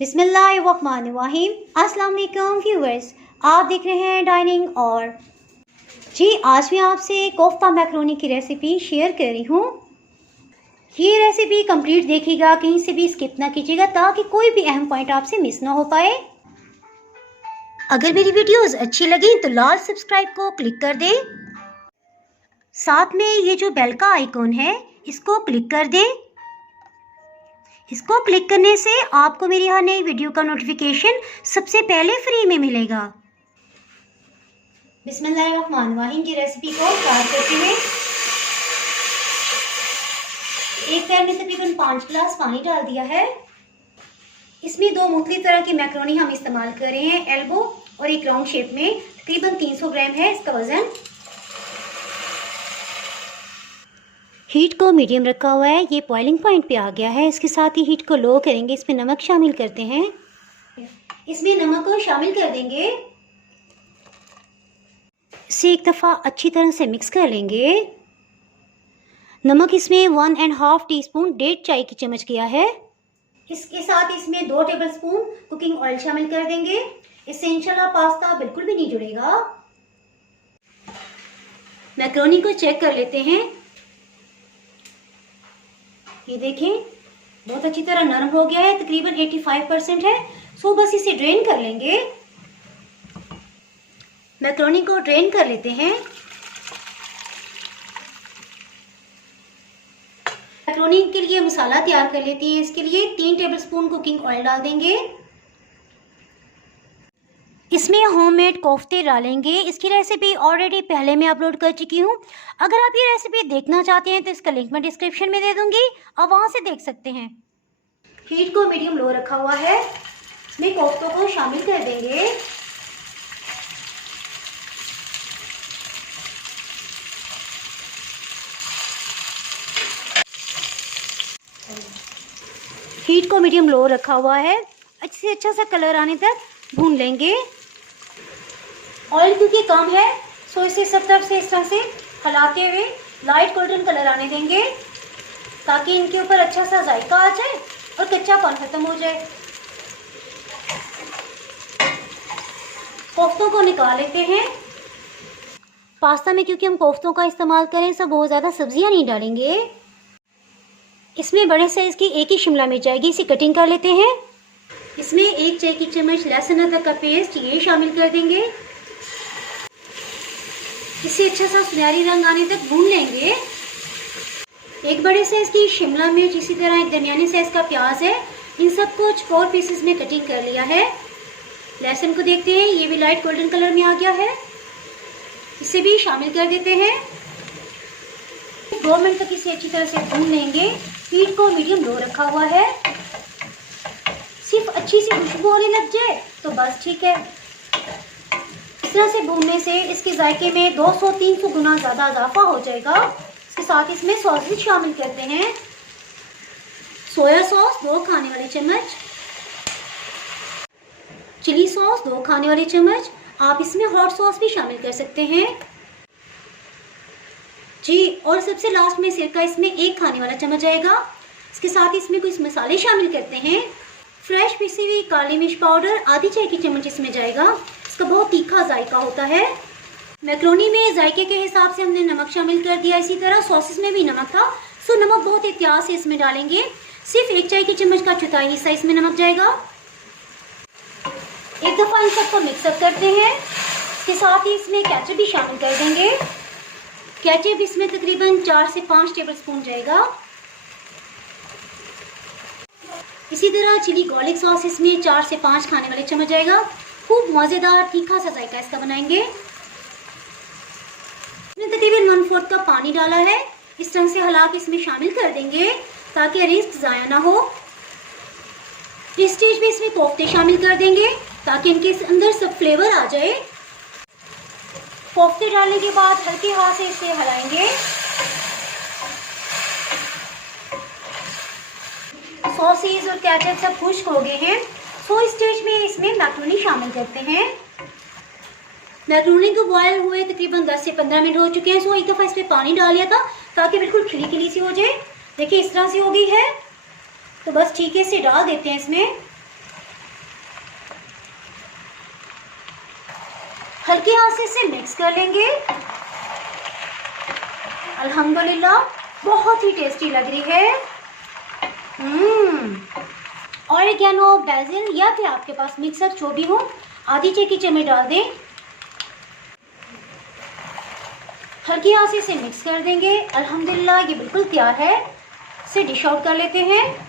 बिस्मिल्लाहिर्रहमानिर्रहीम। अस्सलाम वालेकुम व्यूअर्स, आप देख रहे हैं डाइनिंग। और जी आज मैं आपसे कोफ्ता मैकरोनी की रेसिपी शेयर कर रही हूँ। ये रेसिपी कंप्लीट देखिएगा, कहीं से भी स्किप ना कीजिएगा ताकि कोई भी अहम पॉइंट आपसे मिस ना हो पाए। अगर मेरी वीडियोस अच्छी लगी तो लाल सब्सक्राइब को क्लिक कर दें। साथ में ये जो बेल का आइकॉन है इसको क्लिक कर दें। इसको क्लिक करने से आपको मेरी हर नई वीडियो का नोटिफिकेशन सबसे पहले फ्री में मिलेगा। बिस्मिल्लाहिर्रहमानिर्रहीम की रेसिपी को स्टार्ट करते हैं। एक पैन में तकरीबन 5 गिलास पानी डाल दिया है। इसमें दो मुख्तलिफ तरह की मैक्रोनी हम इस्तेमाल कर रहे हैं, एल्बो और एक राउंड शेप में। तकरीबन 300 ग्राम है इसका वजन। हीट को मीडियम रखा हुआ है, ये बॉइलिंग पॉइंट पे आ गया है। इसके साथ ही हीट को लो करेंगे। इसमें नमक शामिल करते हैं। इसमें नमक को शामिल कर देंगे। इसे एक दफ़ा अच्छी तरह से मिक्स कर लेंगे। नमक इसमें 1.5 टीस्पून 1.5 चाय की चम्मच किया है। इसके साथ इसमें 2 टेबलस्पून कुकिंग ऑयल शामिल कर देंगे। इससे इंशाल्लाह पास्ता बिल्कुल भी नहीं जुड़ेगा। मैक्रोनी को चेक कर लेते हैं। ये देखें बहुत अच्छी तरह नरम हो गया है, तकरीबन 85% है। सो बस इसे ड्रेन कर लेंगे। मैक्रोनी को ड्रेन कर लेते हैं। मैक्रोनी के लिए मसाला तैयार कर लेते हैं। इसके लिए 3 टेबलस्पून कुकिंग ऑयल डाल देंगे। इसमें होममेड कोफ्ते डालेंगे। इसकी रेसिपी ऑलरेडी पहले मैं अपलोड कर चुकी हूँ। अगर आप ये रेसिपी देखना चाहते हैं तो इसका लिंक मैं डिस्क्रिप्शन में दे दूंगी, आप वहाँ से देख सकते हैं। हीट को मीडियम लो रखा हुआ है। इसमें कोफ्तों को शामिल कर देंगे। हीट को मीडियम लो रखा हुआ है। अच्छे से अच्छा सा कलर आने तक भून लेंगे। ऑयल क्योंकि कम है सो इसे सब तरफ से इस तरह से हिलाते हुए लाइट गोल्डन कलर आने देंगे ताकि इनके ऊपर अच्छा सा जायका आ जाए और कच्चापन खत्म हो जाए। कोफ्तों को निकाल लेते हैं। पास्ता में क्योंकि हम कोफ्तों का इस्तेमाल करें सब बहुत ज़्यादा सब्जियां नहीं डालेंगे। इसमें बड़े साइज़ की एक ही शिमला मिर्च आएगी, इसे कटिंग कर लेते हैं। इसमें 1 चाय की चम्मच लहसुन अदरक का पेस्ट ये शामिल कर देंगे। इसे अच्छा सा सुनहरी रंग आने तक भून लेंगे। एक बड़े साइज की शिमला मिर्च, इसी तरह एक दरमियानी साइज का प्याज है, इन सबको 4 पीसेस में कटिंग कर लिया है। लहसुन को देखते हैं, ये भी लाइट गोल्डन कलर में आ गया है, इसे भी शामिल कर देते हैं। 2 मिनट तक इसे अच्छी तरह से भून लेंगे। हीट को मीडियम लो रखा हुआ है। सिर्फ अच्छी सी खुशबू आने लग जाए तो बस ठीक है। इस तरह से भूनने से इसके जायके में 200-300 गुना ज़्यादा इजाफा हो जाएगा। इसके साथ इसमें सॉसेज शामिल करते हैं। सोया सॉस 2 खाने वाली चम्मच, चिली सॉस 2 खाने वाली चम्मच, आप इसमें हॉट सॉस भी शामिल कर सकते हैं जी। और सबसे लास्ट में सिरका इसमें 1 खाने वाला चम्मच आएगा। इसके साथ इसमें कुछ मसाले शामिल करते हैं। फ्रेश पिसी हुई काली मिर्च पाउडर आधी चाय की चम्मच इसमें जाएगा। इसका बहुत तीखा जायका होता है। मैक्रोनी में जायके के हिसाब से हमने नमक शामिल कर दिया। इसी तरह सॉसेस में भी नमक था, सो नमक बहुत एहतियात से इसमें डालेंगे। सिर्फ 1 चाय की चम्मच का 1/4 हिस्सा इसमें नमक जाएगा। एक दफ़ा इन सबको मिक्सअप करते हैं। इसके साथ ही इसमें केचप भी शामिल कर देंगे। केचप इसमें तकरीबन 4 से 5 टेबलस्पून जाएगा। इसी तरह चिली गार्लिक सॉस इसमें 4 से 5 खाने वाले चम्मच जाएगा। खूब मज़ेदार तीखा सा जायका इसका बनाएंगे। इसमें तकरीबन 1/4 कप पानी डाला है। इस तरह से हिला के इसमें शामिल कर देंगे ताकि रिस्क ज़ाया ना हो। इस स्टेज में इसमें कोफ्ते शामिल कर देंगे ताकि इनके अंदर सब फ्लेवर आ जाए। कोफ्ते डालने के बाद हल्के हाथ से इसे हिलाएंगे। सॉसेज और केचप सब खुश्क हो गए हैं। सो इस स्टेज में इसमें मैक्रोनी शामिल करते हैं। मैक्रोनी को बॉयल हुए तकरीबन 10 से 15 मिनट हो चुके हैं। सो एक दफ़ा इसमें पानी डाल लिया था ताकि बिल्कुल खिली खिली सी हो जाए। देखिए इस तरह से हो गई है। तो बस ठीक है, इसे डाल देते हैं इसमें। हल्के हाथ से इसे मिक्स कर लेंगे। अल्हम्दुलिल्लाह बहुत ही टेस्टी लग रही है। ऑरिगेनो, बेसिल या फिर आपके पास मिक्सर जो भी हो, आधी चम्मच किचन में डाल दें। हल्की हाथ से इसे मिक्स कर देंगे। अल्हम्दुलिल्लाह ये बिल्कुल तैयार है। इसे डिश आउट कर लेते हैं।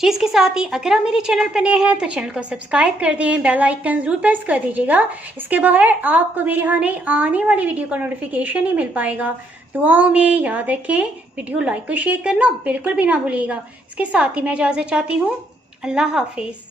जिसके साथ ही अगर आप मेरे चैनल पर नए हैं तो चैनल को सब्सक्राइब कर दें, बेल आइकन जरूर प्रेस कर दीजिएगा। इसके बाहर आपको मेरे यहाँ नई आने वाली वीडियो का नोटिफिकेशन ही मिल पाएगा। दुआओं में याद रखें, वीडियो लाइक और शेयर करना बिल्कुल भी ना भूलिएगा। इसके साथ ही मैं इजाज़त चाहती हूँ। अल्लाह हाफिज़।